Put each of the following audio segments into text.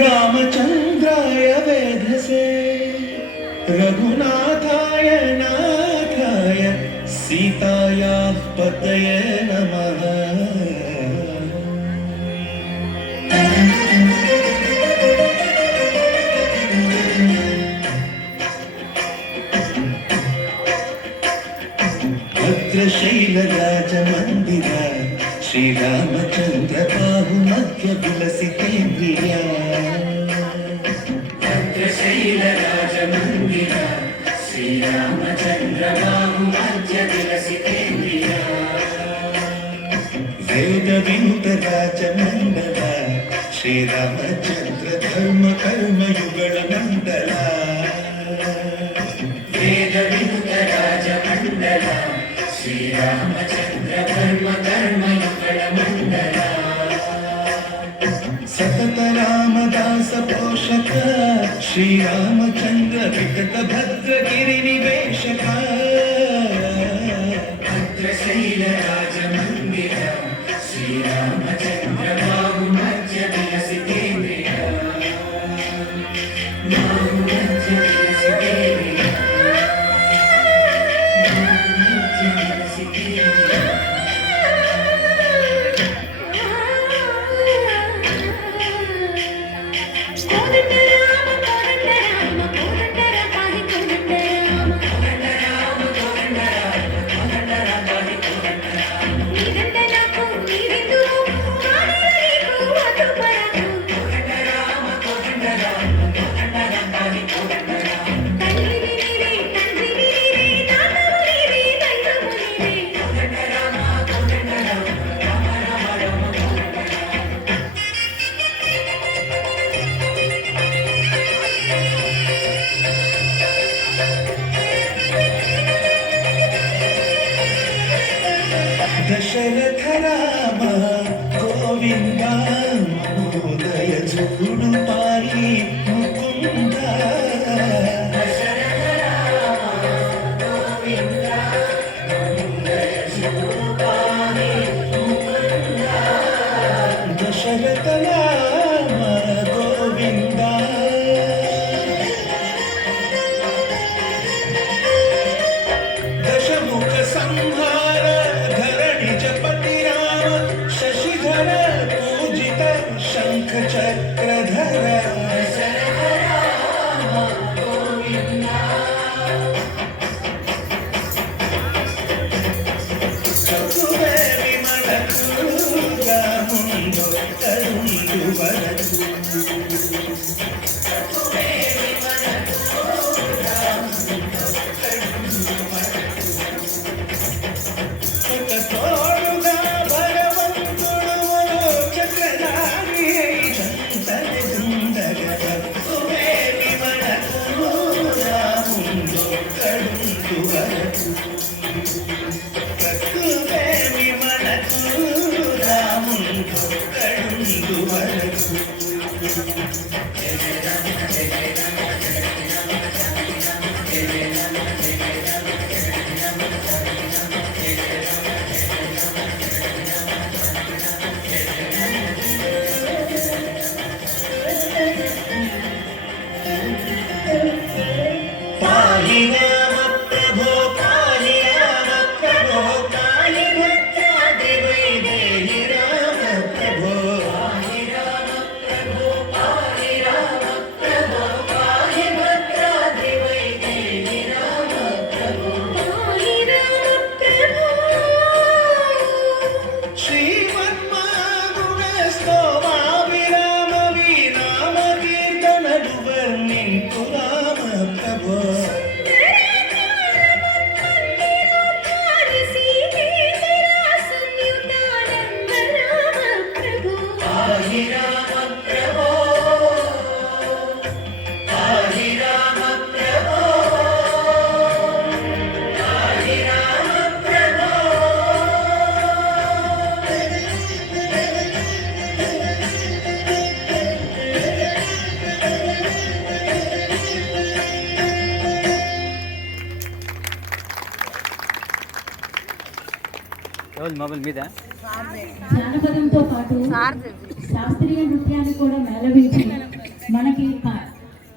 रामचन्द्राय वेधसे रघुनाथाय नाथाय सीतायाः पतये नमः। भद्रशैलराजमन्दिर श्रीरामचन्द्र बाहुमध्य विलसितेन्द्रिया। भद्रशैलराजमन्दिर श्रीरामचन्द्र बाहुमध्य विलसितेन्द्रिया। वेदविनुतराजमण्डल श्रीरामचन्द्र धर्म कर्मयुगल मण्डल। वेदविनुतराजमण्डल श्रीरामचन्द्र धर्म कर्मयुगल मण्डल। सतत रामदास पोषक श्रीरामचन्द्र विकट भद्र गिरिनिवेशक। भद्रशैलराजमन्दिर श्रीरामचन्द्र बाहुमध्य विलसितेन्द्रिया। बाहुमध्य विलसितेन्द्रिया। बाहुमध्य विलसितेन्द्रिया। दशरथ राम गोविंद मनोदय जोडु पाहि मुकुंद। दशरथ राम गोविंद मनोदय जोडु पाहि मुकुंद। दशरथ राम गोविंद दशमुख संहार शशिधर पूजित शंख चक्रधर। दशरथ राम गोविंद। चतुरे विमल क्रूर मुंडो तरुंडु वरदु। चतुरे विमल क्रूर मुंडो तरुंडु वरदु। तोड़ुगा भगवंतुडु चक्रधारी चंतन सुंदर। चतुरे विमल क्रूर मुंडो तरुंडु वरदु। चतुरे विमल क्रूर मुंडो तरुंडु वरदु। पाहि राम प्रभो पाहि राम प्रभो पाहि भद्राद्रिवैदेहि राम प्रभो। पाहि राम प्रभो पाहि राम प्रभो पाहि भद्राद्रिवैदेहि राम प्रभो। पाहि राम प्रभो। श्रीमन्मागुणस्तोमाभिराम विराम कीर्तनलु वर्णिन्तु राम प्रभो। पाहि राम प्रभो पाहि राम प्रभो पाहि राम प्रभो। మొబైల్ మీద జానపదంతో పాటు శాస్త్రీయ నృత్యాన్ని కూడా మేళవించి మనకి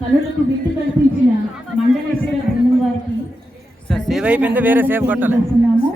కనులకు విట్టు కల్పించిన మండలేశ్వర బృందం వారికి సేవ్ అయిపోయింది, వేరే సేవ్ కొట్టాలి. చేస్తున్నాము.